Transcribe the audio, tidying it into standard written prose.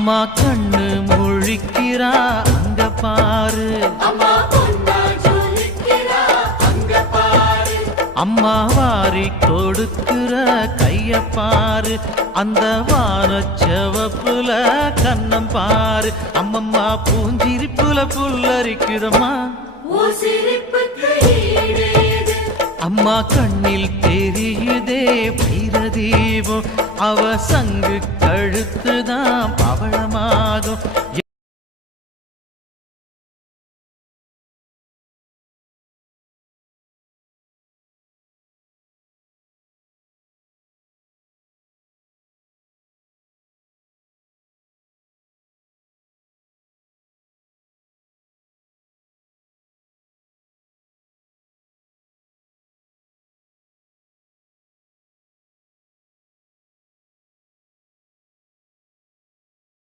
அம்மா கண்ணு முழிக்கிறா அங்க பாரு, அம்மா வாரி கொடுக்கிற கைய பாரு, அந்த வானச்சவப்புல கண்ணம் பாரு. அம்மம்மா பூஞ்சிரிப்புல புல்லரிக்குதம்மா, அம்மா கண்ணில் தெரியுதே வைரதீபம், அவ சங்கு கழுத்துதான் பவள